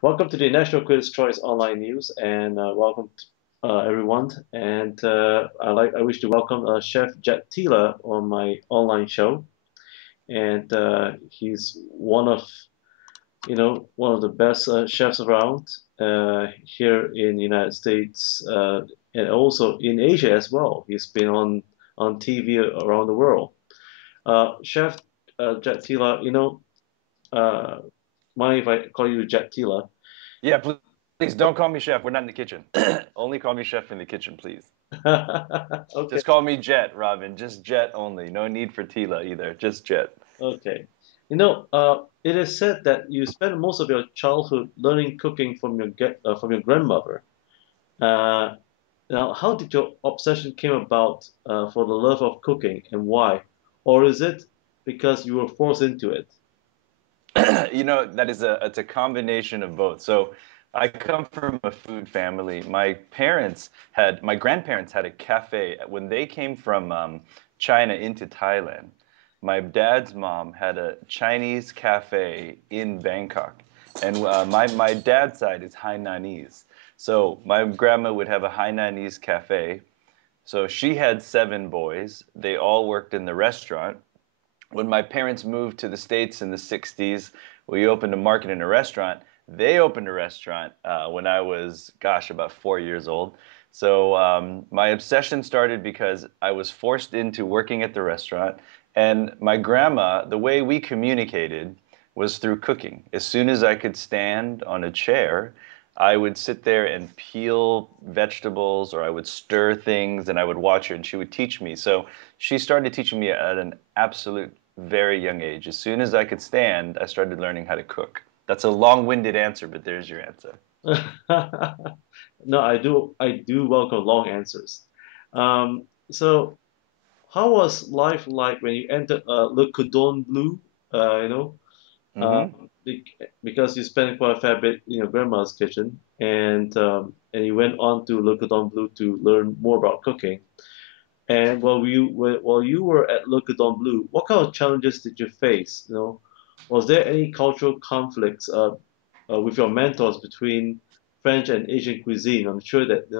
Welcome to the National Quiz Choice Online News, and welcome everyone. And I wish to welcome Chef Jet Tila on my online show, and he's one of the best chefs around here in the United States and also in Asia as well. He's been on TV around the world. Chef Jet Tila, uh, mind if I call you Jet Tila? Yeah, please don't call me chef. We're not in the kitchen. Only call me chef in the kitchen, please. Okay. Just call me Jet, Robin. Just Jet only. No need for Tila either. Just Jet. Okay. It is said that you spent most of your childhood learning cooking from your grandmother. Uh, Now, how did your obsession came about for the love of cooking and why? Or is it because you were forced into it? That is it's a combination of both. So I come from a food family. My grandparents had a cafe when they came from China into Thailand. My dad's mom had a Chinese cafe in Bangkok, and my dad's side is Hainanese. So my grandma would have a Hainanese cafe. So she had seven boys. They all worked in the restaurant. When my parents moved to the States in the 60s, we opened a market and a restaurant. They opened a restaurant when I was, gosh, about 4 years old. So my obsession started because I was forced into working at the restaurant. And my grandma, the way we communicated was through cooking. As soon as I could stand on a chair, I would sit there and peel vegetables or I would stir things and I would watch her and she would teach me. So she started teaching me at an absolute very young age. As soon as I could stand, I started learning how to cook. That's a long-winded answer, but there's your answer. No, I do welcome long answers. So how was life like when you entered Le Cordon Bleu? You know, uh, Hmm. because you spent quite a fair bit in your grandma's kitchen, and you went on to Le Cordon Bleu to learn more about cooking. And while you were at Le Cordon Bleu, what kind of challenges did you face? Was there any cultural conflicts with your mentors between French and Asian cuisine? I'm sure that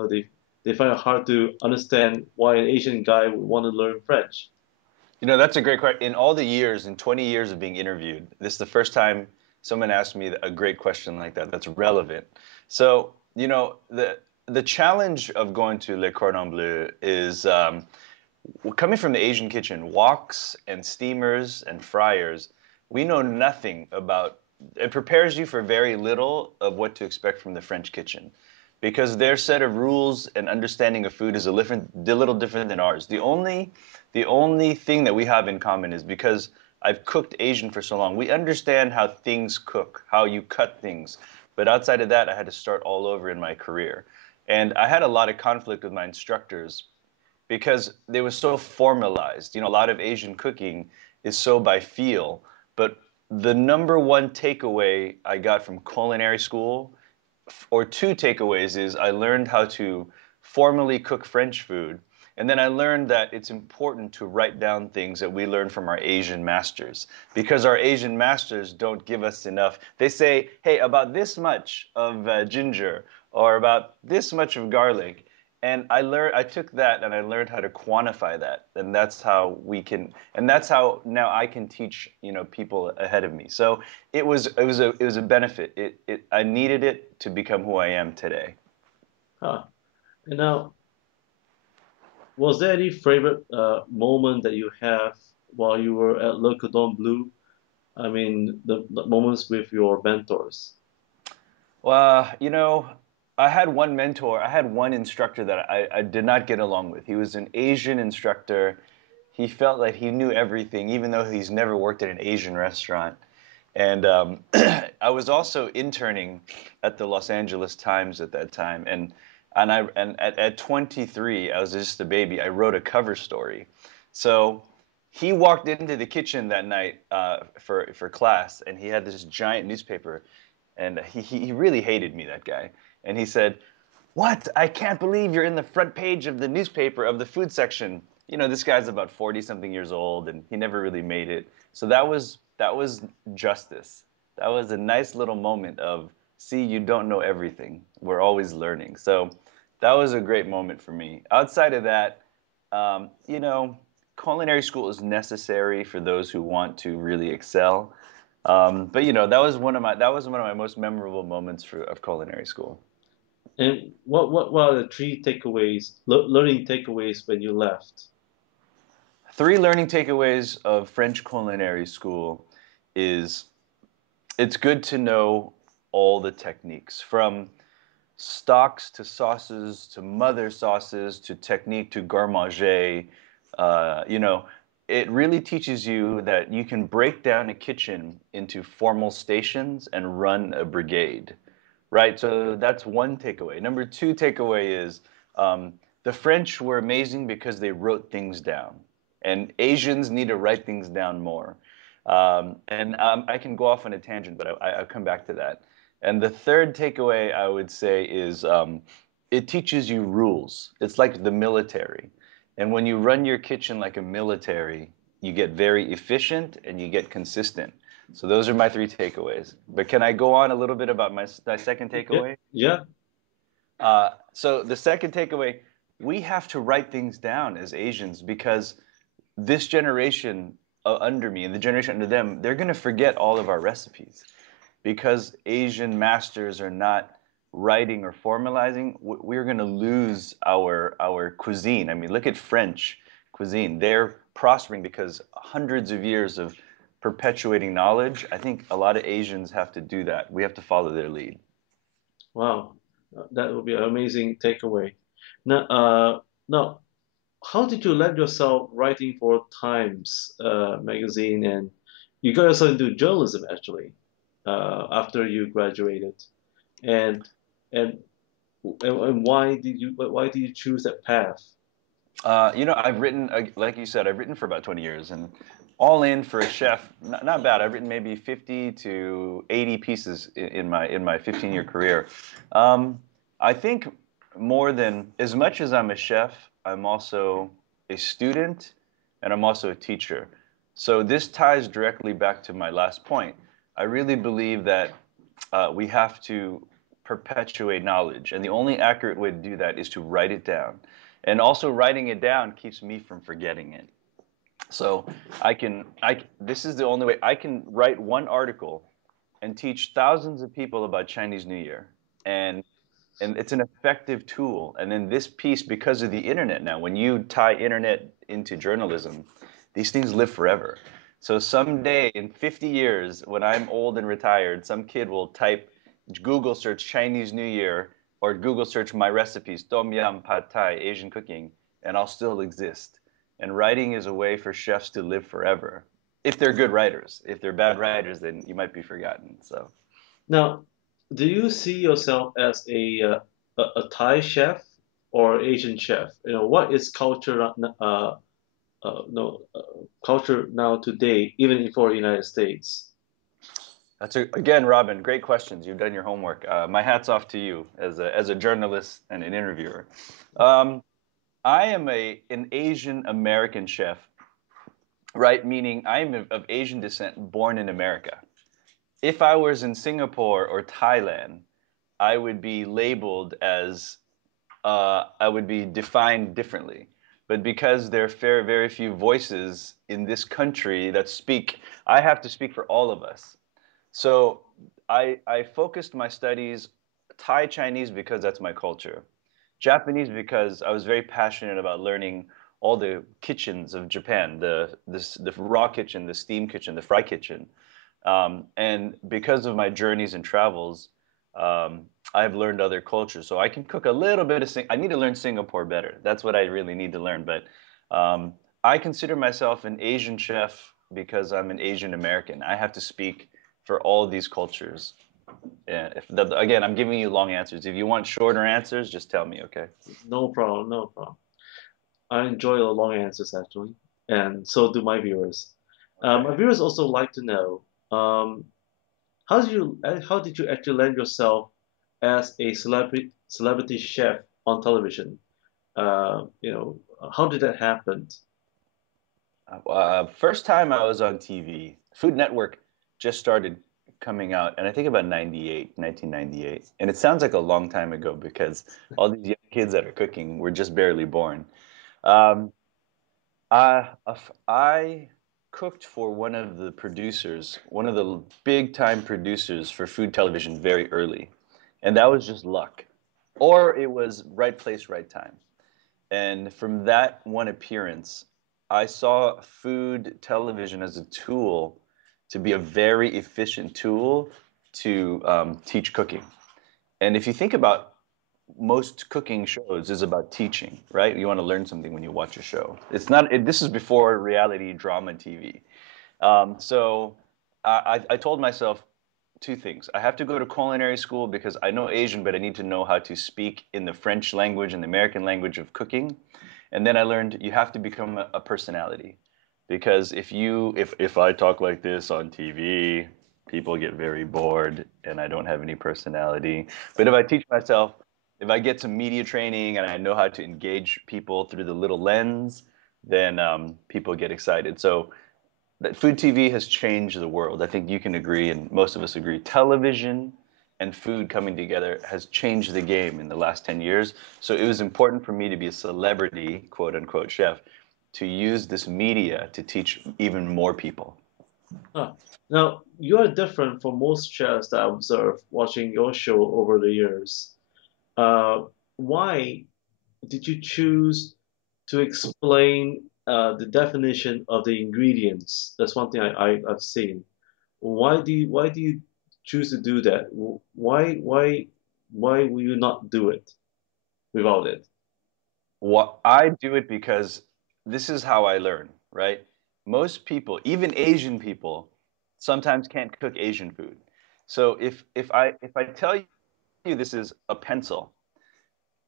they find it hard to understand why an Asian guy would want to learn French. That's a great question. In all the years, in 20 years of being interviewed, this is the first time someone asked me a great question like that that's relevant. So, the challenge of going to Le Cordon Bleu is coming from the Asian kitchen, woks and steamers and fryers, we know nothing about it prepares you for very little of what to expect from the French kitchen because their set of rules and understanding of food is a little different than ours. The only thing that we have in common is because I've cooked Asian for so long, we understand how things cook, how you cut things. But outside of that, I had to start all over in my career. And I had a lot of conflict with my instructors because they was so formalized. A lot of Asian cooking is so by feel, but the number one takeaway I got from culinary school, or two takeaways, is I learned how to formally cook French food. And then I learned that it's important to write down things that we learn from our Asian masters because our Asian masters don't give us enough. They say, hey, about this much of ginger or about this much of garlic. And I took that and I learned how to quantify that. And that's how now I can teach, people ahead of me. So it was a benefit. I needed it to become who I am today. Huh. And now, was there any favorite moment that you have while you were at Le Cordon Bleu? I mean, the moments with your mentors. Well, I had one mentor, I had one instructor that I did not get along with. He was an Asian instructor. He felt like he knew everything, even though he's never worked at an Asian restaurant. And I was also interning at the Los Angeles Times at that time. And at 23, I was just a baby. I wrote a cover story. So he walked into the kitchen that night for class, and he had this giant newspaper, and he really hated me, that guy. And he said, "What? I can't believe you're in the front page of the newspaper of the food section." This guy's about 40 something years old, and he never really made it. So that was justice. That was a nice little moment of see, you don't know everything. We're always learning. So that was a great moment for me. Outside of that, you know, culinary school is necessary for those who want to really excel. But you know, that was one of my most memorable moments of culinary school. And what are the three takeaways, learning takeaways when you left? Three learning takeaways of French culinary school is it's good to know all the techniques from stocks to sauces to mother sauces to technique to garde manger. You know, it really teaches you that you can break down a kitchen into formal stations and run a brigade, right? So that's one takeaway. Number two takeaway is the French were amazing because they wrote things down, and Asians need to write things down more. And I can go off on a tangent, but I'll come back to that. And the third takeaway I would say is it teaches you rules. It's like the military. And when you run your kitchen like a military, you get very efficient and you get consistent. So those are my three takeaways. But can I go on a little bit about my second Yeah, takeaway? yeah. So the second takeaway, we have to write things down as Asians because this generation under me and the generation under them, they're going to forget all of our recipes because Asian masters are not writing or formalizing. We're going to lose our cuisine. I mean, look at French cuisine. They're prospering because hundreds of years of perpetuating knowledge. I think a lot of Asians have to do that. We have to follow their lead. Wow, that would be an amazing takeaway. Now, how did you land yourself writing for Times magazine, and you got yourself into journalism actually after you graduated, and and and why did you choose that path? You know, I've written, like you said, I've written for about 20 years, and all in for a chef, not bad. I've written maybe 50 to 80 pieces in my 15-year career. Um, I think more than as much as I'm a chef, I'm also a student, and I'm also a teacher. So this ties directly back to my last point. I really believe that we have to perpetuate knowledge, and the only accurate way to do that is to write it down. And also writing it down keeps me from forgetting it. So this is the only way I can write one article and teach thousands of people about Chinese New Year. And and it's an effective tool. And then this piece, because of the internet now, when you tie internet into journalism, these things live forever. So someday in 50 years, when I'm old and retired, some kid will type Google search Chinese New Year or Google search my recipes, Tom Yum, Pad Thai, Asian cooking, and I'll still exist. And writing is a way for chefs to live forever. If they're good writers. If they're bad writers, then you might be forgotten. So Now, do you see yourself as a Thai chef or Asian chef? You know, what is no culture now today, even for the United States? again, Robin, great questions. You've done your homework. My hat's off to you as a journalist and an interviewer. Um, I am an Asian American chef, right? Meaning I'm of Asian descent, born in America. If I was in Singapore or Thailand, I would be labeled as I would be defined differently. But because there are very few voices in this country that speak, I have to speak for all of us. So I focused my studies Thai Chinese because that's my culture. Japanese because I was very passionate about learning all the kitchens of Japan, the raw kitchen, the steam kitchen, the fry kitchen. And because of my journeys and travels, I've learned other cultures. So I can cook a little bit of I need to learn Singapore better. That's what I really need to learn. But I consider myself an Asian chef because I'm an Asian American. I have to speak for all of these cultures. Yeah, again, I'm giving you long answers. If you want shorter answers, just tell me, okay? No problem, no problem. I enjoy the long answers actually, and so do my viewers. Okay. My viewers also like to know how did you actually land yourself as a celebrity chef on television? You know, how did that happen? First time I was on TV, Food Network just started. coming out, and I think about 1998. And it sounds like a long time ago because all these young kids that are cooking were just barely born. Um, I cooked for one of the producers, one of the big time producers for food television very early. And that was just luck. Or it was right place, right time. And from that one appearance, I saw food television as a tool to be a very efficient tool to teach cooking. And if you think about most cooking shows is about teaching, right? You want to learn something when you watch a show. It's not. This is before reality drama TV. So I told myself two things. I have to go to culinary school because I know Asian, but I need to know how to speak in the French language and the American language of cooking. And then I learned you have to become a personality because if I talk like this on TV, people get very bored and I don't have any personality. But if I teach myself, if I get some media training and I know how to engage people through the little lens, then people get excited. So that food TV has changed the world. I think you can agree, and most of us agree. Television and food coming together has changed the game in the last 10 years. So it was important for me to be a celebrity, quote unquote, chef, to use this media to teach even more people. Huh. Now, you're different from most chefs that I observed watching your show over the years. Uh, why did you choose to explain the definition of the ingredients? That's one thing I've seen. Why do you choose to do that? Why will you not do it without it? What I do it because this is how I learn, right? Most people, even Asian people, sometimes can't cook Asian food. So if I tell you this is a pencil,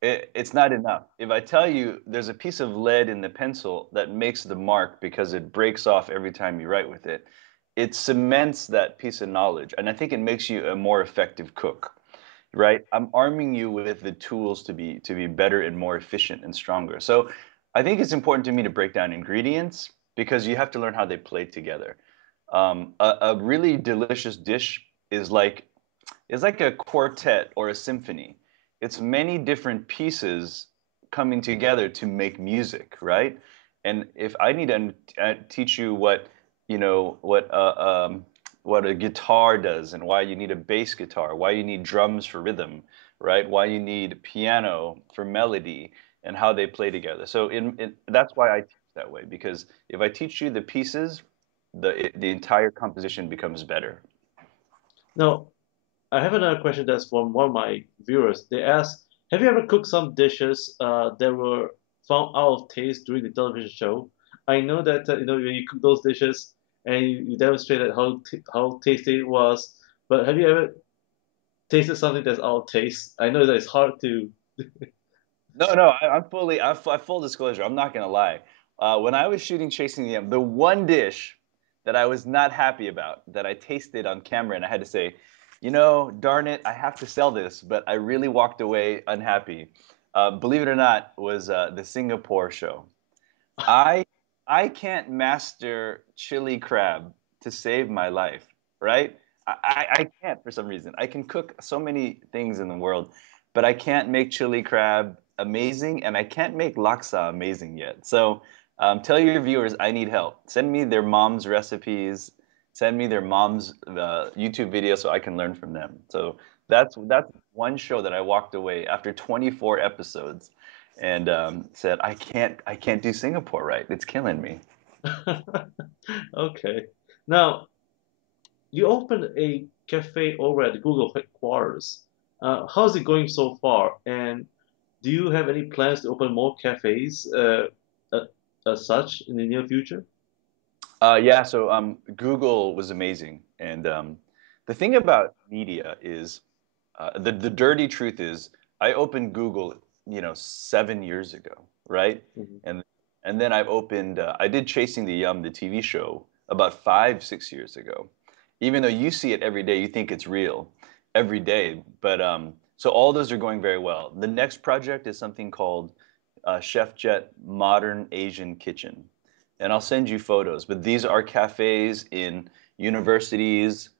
it's not enough. If I tell you there's a piece of lead in the pencil that makes the mark because it breaks off every time you write with it, it cements that piece of knowledge. And I think it makes you a more effective cook, right? I'm arming you with the tools to be better and more efficient and stronger. So I think it's important to me to break down ingredients because you have to learn how they play together. A really delicious dish is like a quartet or a symphony. It's many different pieces coming together to make music, right? And if I need to teach you you know, what what a guitar does and why you need a bass guitar, why you need drums for rhythm, right? Why you need piano for melody and how they play together. So that's why I teach that way because if I teach you the pieces, the entire composition becomes better. Now, I have another question that's from one of my viewers. They ask, have you ever cooked some dishes that were found out of taste during the television show? I know that when you cook those dishes and you demonstrated how tasty it was, but have you ever tasted something that's out of taste? I know that it's hard to. No, no, I full disclosure. I'm not gonna lie. When I was shooting Chasing the M, the one dish that I was not happy about, that I tasted on camera, and I had to say, darn it, I have to sell this, but I really walked away unhappy. Believe it or not, was the Singapore show. I I can't master chili crab to save my life, right? I can't for some reason. I can cook so many things in the world, but I can't make chili crab amazing, and I can't make laksa amazing yet. So tell your viewers I need help. Send me their mom's recipes. Send me their mom's YouTube videos so I can learn from them. So that's one show that I walked away after 24 episodes and said, I can't do Singapore right. It's killing me. Okay. Now, you opened a cafe over at the Google headquarters. How's it going so far? And do you have any plans to open more cafes uh, as such in the near future? Yeah, so Google was amazing, and the thing about media is the dirty truth is I opened Google, 7 years ago, right? Mhm. And and then I did Chasing the Yum, the TV show, about 5, 6 years ago. Even though you see it every day, you think it's real every day, but so all those are going very well. The next project is something called Chef Jet Modern Asian Kitchen, and I'll send you photos. But these are cafes in universities,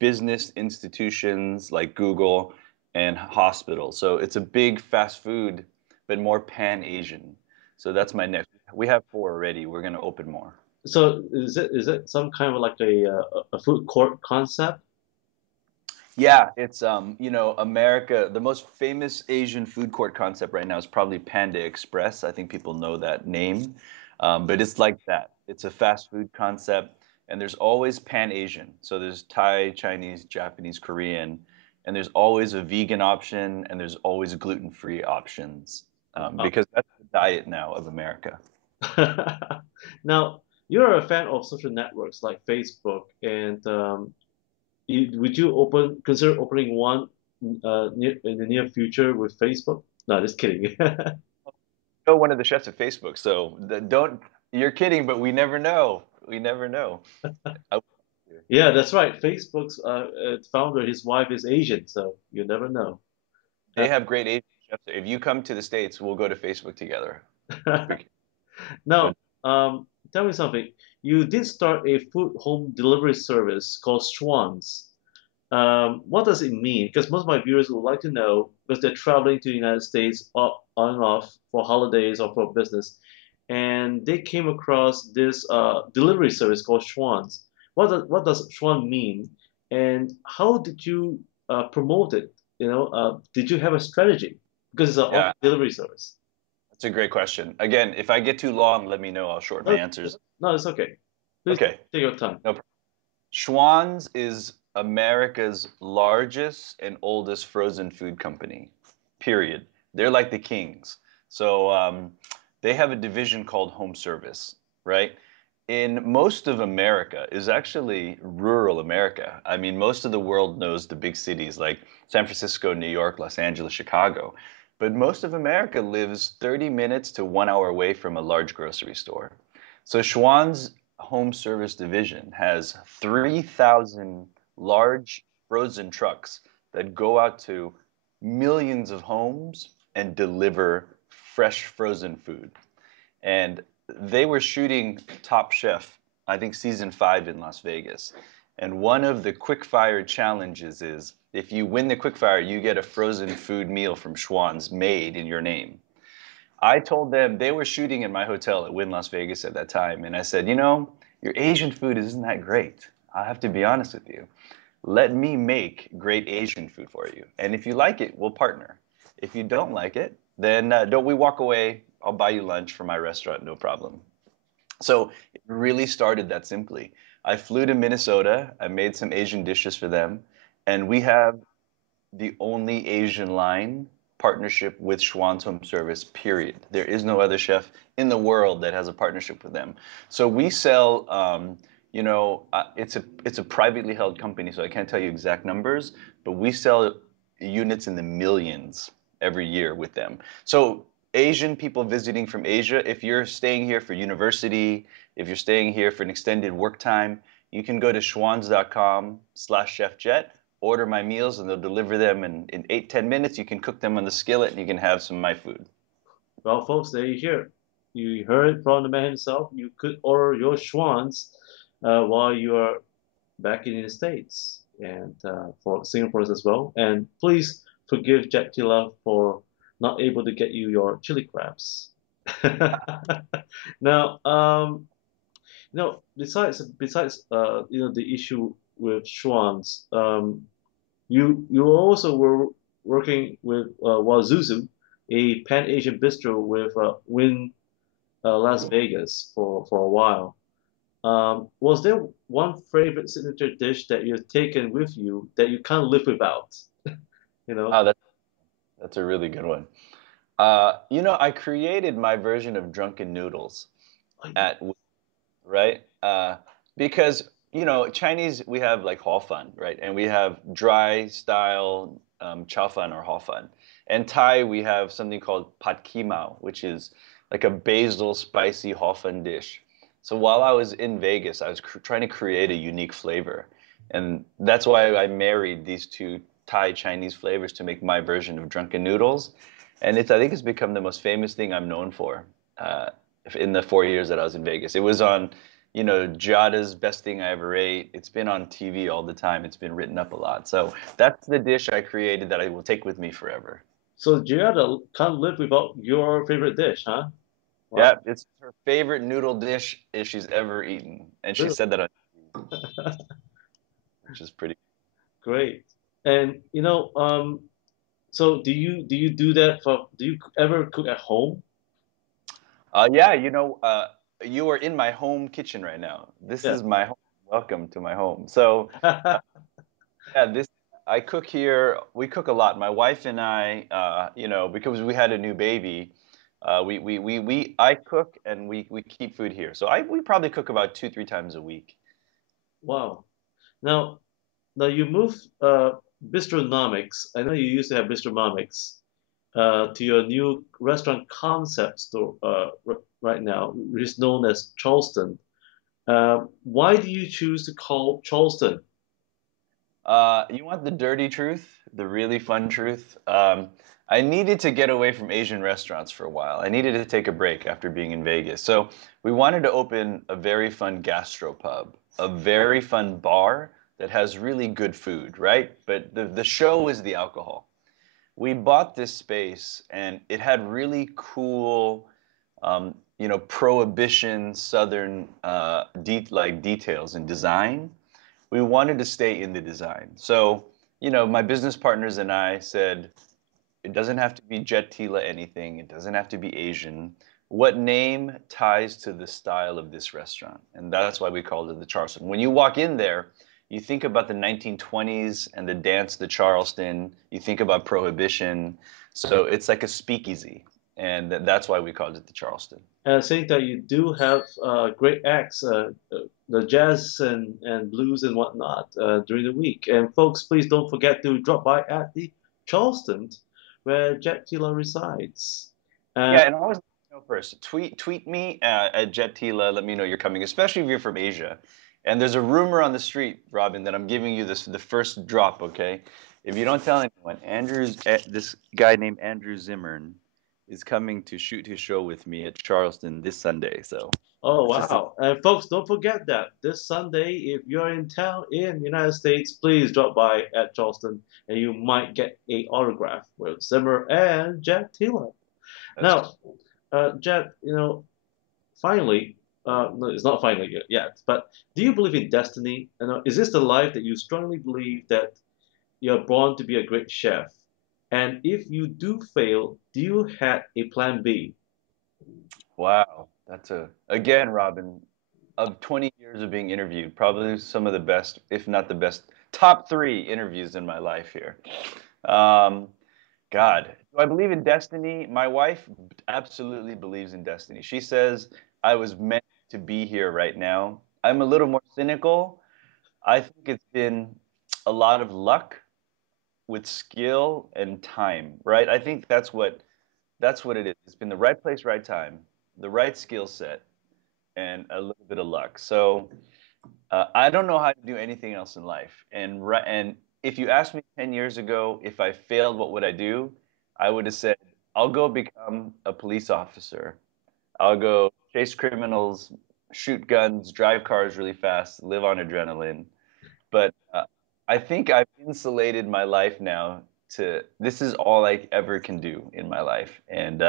business institutions like Google and hospitals. So it's a big fast food, but more pan-Asian. So that's my next. We have four already. We're going to open more. So is it some kind of like a food court concept? Yeah, it's America, the most famous Asian food court concept right now is probably Panda Express. I think people know that name. But it's like that. It's a fast food concept, and there's always Pan-Asian. So there's Thai, Chinese, Japanese, Korean, and there's always a vegan option, and there's always gluten-free options, Wow. because that's the diet now of America. Now, you're a fan of social networks like Facebook, and would you consider opening one in the near future with Facebook? No, just kidding. Know one of the chefs at Facebook, so don't. You're kidding, but we never know. We never know. I- Yeah, that's right. Facebook's founder, his wife is Asian, so you never know. They have great Asian chefs. If you come to the States, we'll go to Facebook together. We Now, can- tell me something. You did start a food home delivery service called Schwans. What does it mean? Because most of my viewers would like to know because they're traveling to the United States on and off for holidays or for business, and they came across this delivery service called Schwans. What does Schwan mean, and how did you promote it? Did you have a strategy? Because it's an Yeah, online delivery service. that's a great question. Again, if I get too long, let me know. I'll shorten my No, answers. no, it's okay. Please Okay, take your time. no problem. Schwans is America's largest and oldest frozen food company, period. They're like the kings. So they have a division called home service, right? In most of America is actually rural America. I mean, most of the world knows the big cities like San Francisco, New York, Los Angeles, Chicago. But most of America lives 30 minutes to 1 hour away from a large grocery store. So Schwann's home service division has 3,000 large frozen trucks that go out to millions of homes and deliver fresh frozen food. And they were shooting Top Chef, I think season 5 in Las Vegas. And one of the quick fire challenges is if you win the quick fire, you get a frozen food meal from Schwann's made in your name. I told them they were shooting in my hotel at Wynn Las Vegas at that time. And I said, your Asian food isn't that great. I have to be honest with you. Let me make great Asian food for you. And if you like it, we'll partner. If you don't like it, then don't we walk away? I'll buy you lunch from my restaurant, no problem. So it really started that simply. I flew to Minnesota. I made some Asian dishes for them. And we have the only Asian line partnership with Schwann's Home Service, period. There is no other chef in the world that has a partnership with them. So we sell, it's a privately held company, so I can't tell you exact numbers, but we sell units in the millions every year with them. So Asian people visiting from Asia, if you're staying here for university, if you're staying here for an extended work time, you can go to schwans.com/chefjet, order my meals, and they'll deliver them in 8, 10 minutes. You can cook them on the skillet and you can have some of my food. Well, folks, there you hear. You heard it from the man himself. You could order your Schwans while you are back in the States and for Singapore as well. And please forgive Jack Tila for not able to get you your chili crabs. Now, besides the issue with Schwans, you also were working with Wazuzu, a Pan-Asian bistro with Wynn Las Vegas for a while. Was there one favorite signature dish that you've taken with you that you can't live without? You know? Oh, that's a really good one. I created my version of Drunken Noodles at right? Because Chinese we have like hor fun, right? And we have dry style chow fun or hor fun. And Thai we have something called pat kimao, which is like a basil spicy hor fun dish. So while I was in Vegas, I was trying to create a unique flavor, and that's why I married these two Thai Chinese flavors to make my version of Drunken Noodles. And I think it's become the most famous thing I'm known for. In the 4 years that I was in Vegas. It was on Giada's best thing I ever ate. It's been on TV all the time. It's been written up a lot. So that's the dish I created that I will take with me forever. So Giada can't live without your favorite dish, huh? Yeah, Wow, it's her favorite noodle dish if she's ever eaten, and she really said that on TV, which is pretty. great. And so do you do that for? Do you ever cook at home? Yeah, you are in my home kitchen right now. This Yeah. is my home. Welcome to my home. So, yeah, this I cook here. We cook a lot. My wife and I, because we had a new baby, I cook and we keep food here. So we probably cook about 2, 3 times a week. Wow. Now, now you moved Bistronomics. I know you used to have Bistronomics to your new restaurant concept store right now, which is known as Charleston. Why do you choose to call Charleston? You want the dirty truth, the really fun truth? I needed to get away from Asian restaurants for a while. I needed to take a break after being in Vegas. So we wanted to open a very fun gastropub, a very fun bar that has really good food, right? But the show is the alcohol. We bought this space and it had really cool, prohibition Southern details and design. We wanted to stay in the design. So, my business partners and I said, it doesn't have to be Jet Tila anything. It doesn't have to be Asian. What name ties to the style of this restaurant? And that's why we called it the Charleston. When you walk in there, you think about the 1920s and the dance, the Charleston. You think about Prohibition. So it's like a speakeasy. And that's why we called it the Charleston. Saying that you do have great acts, the jazz and blues and whatnot during the week. And folks, please don't forget to drop by at the Charleston, where Jack Tila resides. Yeah, and always let me know first. Tweet me at Jet Tila. Let me know you're coming, especially if you're from Asia. And there's a rumor on the street, Robin, that I'm giving you the first drop. Okay, if you don't tell anyone, this guy named Andrew Zimmern is coming to shoot his show with me at Charleston this Sunday. So Oh it's just wow! And folks, don't forget that this Sunday, if you're in town in the United States, please drop by at Charleston, and you might get a autograph with Zimmer and Jack Tila. that's Now, Jack, finally, no, it's not finally yet, but do you believe in destiny? Is this the life that you strongly believe that you're born to be a great chef? And if you do fail, do you have a plan B? wow. That's a again, Robin, of 20 years of being interviewed, probably some of the best, if not the best, top three interviews in my life here. Um, God, do I believe in destiny? My wife absolutely believes in destiny. She says I was meant to be here right now. I'm a little more cynical. I think it's been a lot of luck with skill and time, right? I think that's what it is. It's been the right place, right time, the right skill set, and a little bit of luck. So I don't know how to do anything else in life. And if you asked me 10 years ago if I failed, what would I do? I would have said, I'll go become a police officer. I'll go chase criminals, shoot guns, drive cars really fast, live on adrenaline. But I think I've insulated my life now to this is all I ever can do in my life. And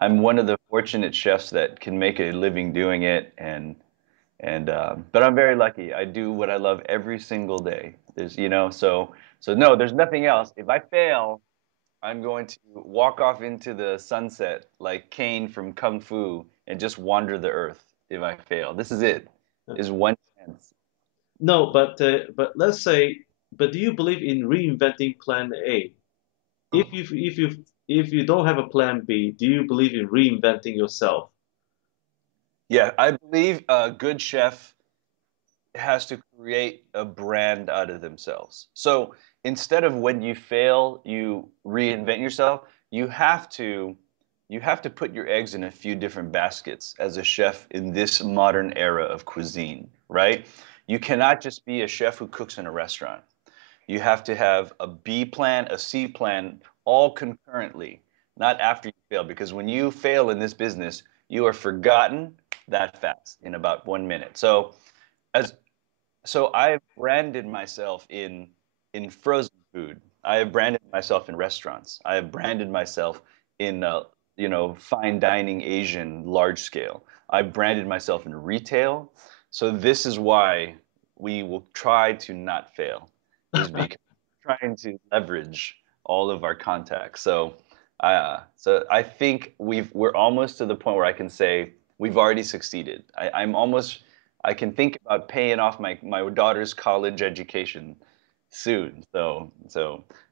I'm one of the fortunate chefs that can make a living doing it. But I'm very lucky. I do what I love every single day. So no, there's nothing else. If I fail, I'm going to walk off into the sunset like Kane from Kung Fu and just wander the earth if I fail. This is it. Is one chance. No, but let's say, but do you believe in reinventing plan A? If you don't have a plan B, do you believe in reinventing yourself? Yeah, I believe a good chef has to create a brand out of themselves. So instead of when you fail, you reinvent yourself, you have to put your eggs in a few different baskets as a chef in this modern era of cuisine, right? You cannot just be a chef who cooks in a restaurant. You have to have a B plan, a C plan, all concurrently, not after you fail. Because when you fail in this business, you are forgotten that fast in about 1 minute. As so I've branded myself in frozen food. I have branded myself in restaurants. I have branded myself in fine dining Asian large scale. I've branded myself in retail. So this is why we will try to not fail, is because we're trying to leverage all of our contacts. So I think we're almost to the point where I can say we've already succeeded. I can think about paying off my daughter's college education soon. So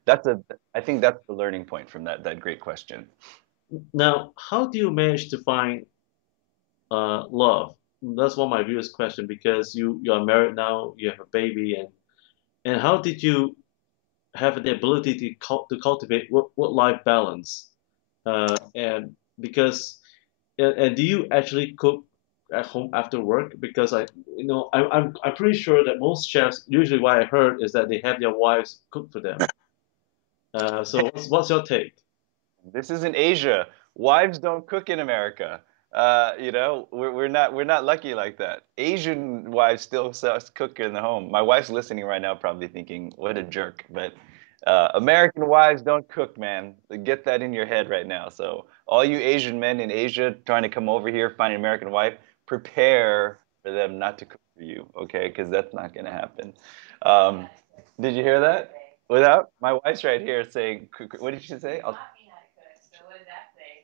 that's a I think that's the learning point from that great question. Now, how do you manage to find love? That's one of my viewers' question because you are married now, you have a baby, and how did you have the ability to cultivate work life balance? And because and do you actually cook at home after work? Because I'm pretty sure that most chefs usually what I heard is that they have their wives cook for them. So what's your take? This is in Asia. Wives don't cook in America. We're not lucky like that. Asian wives still cook in the home. My wife's listening right now, probably thinking, "What a jerk!" But American wives don't cook, man. Get that in your head right now. So all you Asian men in Asia trying to come over here, find an American wife, prepare for them not to cook for you, okay? Because that's not going to happen. Um, did you hear that? Without my wife's right here saying, "What did she say?"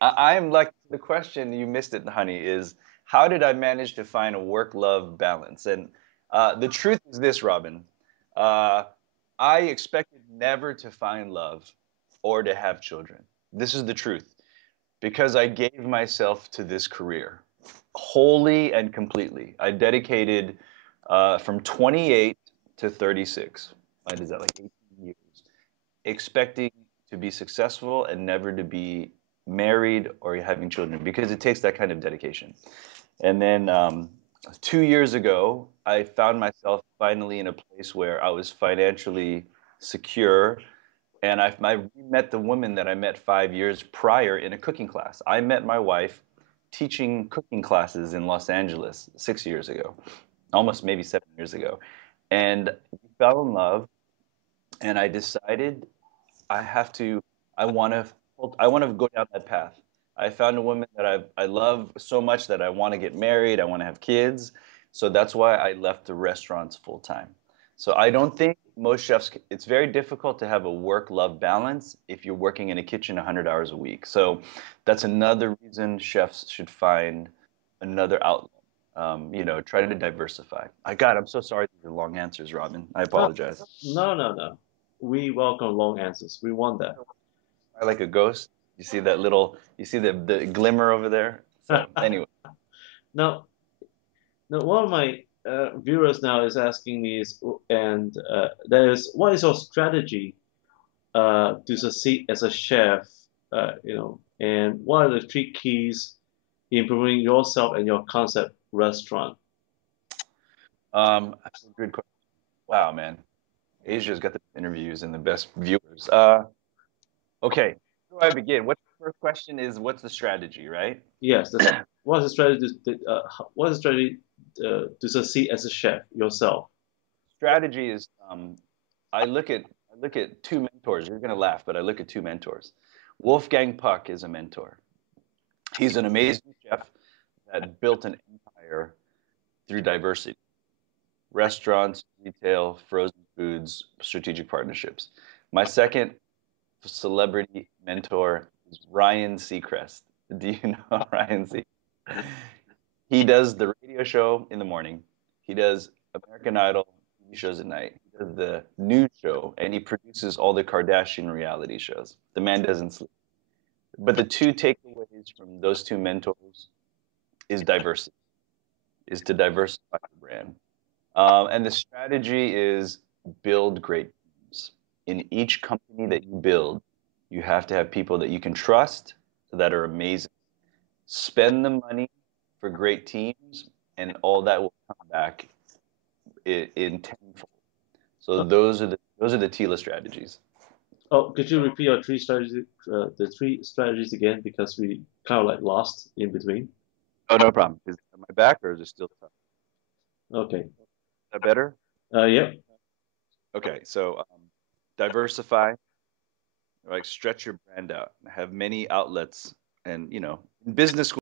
I'm like, the question, you missed it, honey, is how did I manage to find a work-love balance? And the truth is this, Robin. Uh, I expected never to find love or to have children. This is the truth because I gave myself to this career wholly and completely. I dedicated from 28 to 36. What is that, like 18 years? Expecting to be successful and never to be married or having children because it takes that kind of dedication. And then 2 years ago, I found myself finally in a place where I was financially secure. And I met the woman that I met 5 years prior in a cooking class. I met my wife teaching cooking classes in Los Angeles 6 years ago, almost maybe 7 years ago. And we fell in love, and I decided I have to, I want to, I want to go down that path. I found a woman that I love so much that I want to get married. I want to have kids. So that's why I left the restaurants full time. So I don't think most chefs, it's very difficult to have a work-love balance if you're working in a kitchen 100 hours a week. So that's another reason chefs should find another outlet. Try to diversify. I'm so sorry for your long answers, Robin. I Ah, apologize. no, no, no. We welcome long answers. We want that. I like a ghost. You see the glimmer over there. So anyway, Now, one of my viewers now is asking me and that is, what is your strategy to succeed as a chef? And what are the three keys in improving yourself and your concept restaurant? that's a good question. Wow, man, Asia's got the interviews and the best viewers. Okay, where do I begin? What's the first question? Is what's the strategy, right? Yes, what's the strategy what's the strategy to succeed as a chef yourself? Strategy is I look at two mentors. You're gonna laugh, but I look at two mentors. Wolfgang Puck is a mentor. He's an amazing chef that built an empire through diversity. Restaurants, retail, frozen foods, strategic partnerships. My second celebrity mentor is Ryan Seacrest. Do you know Ryan Seacrest? He does the radio show in the morning. He does American Idol TV shows at night. He does the news show, and he produces all the Kardashian reality shows. The man doesn't sleep. But the two takeaways from those two mentors is diversity, is to diversify the brand. And the strategy is build great teams. In each company that you build, you have to have people that you can trust that are amazing. Spend the money for great teams, and all that will come back in tenfold. So Uh, those are the Tila strategies. oh, could you repeat your three strategies, the three strategies again? Because we kind of like lost in between. Oh, no problem. Is my back or is it still tough? Okay. Is that better? Yep. Okay. So diversify, like stretch your brand out, have many outlets, and in business school.